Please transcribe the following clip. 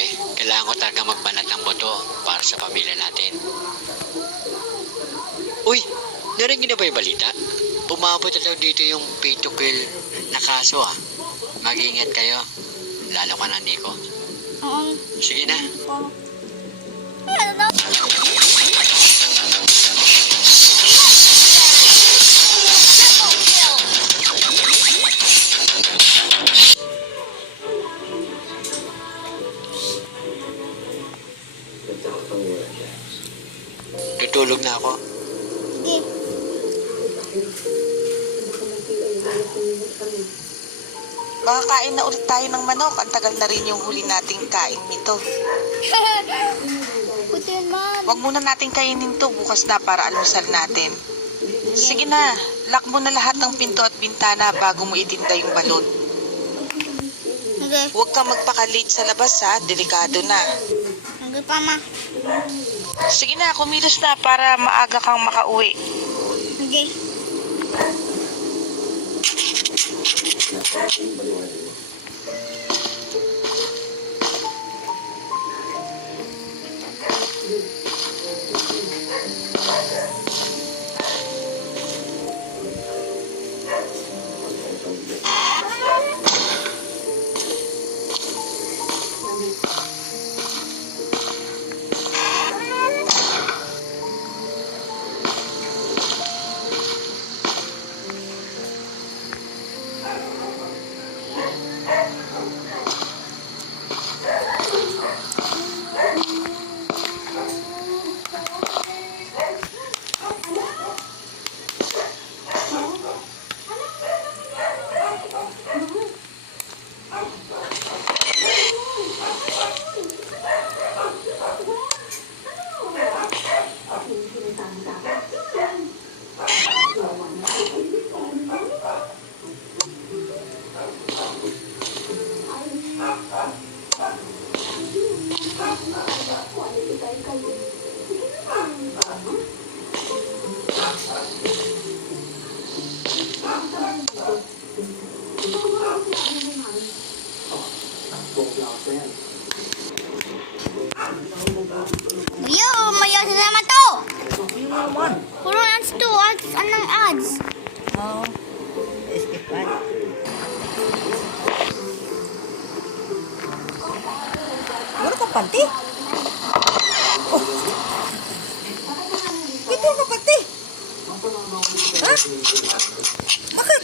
eh. Kailangan ko talaga magbanat ng boto para sa pamilya natin. Uy, narinig niyo na ba yung balita? Umabot na daw dito yung pay to kill na kaso ah. Mag-iingat kayo. Lalo ka na, Nico. Oo. Sige na. Tutulog na ako. Sige. Makakain na ulit tayo ng manok. Ang tagal na rin yung huli nating kain nito. Puti man. Huwag muna nating kainin to bukas na para almusal natin. Sige na, lock mo na lahat ng pinto at bintana bago mo itinda yung balot. Sige. Huwag kang magpaka-late sa labas ha, delikado na. Sige pa, ma. Sige na, kumilos na para maaga kang makauwi. Sige. Yo, mayo sa naman to. Puro ads to, ads, anong ads? Oo. Skip ad. Siguro ka panty? Oh. Ito ka panty? Ha? Bakit?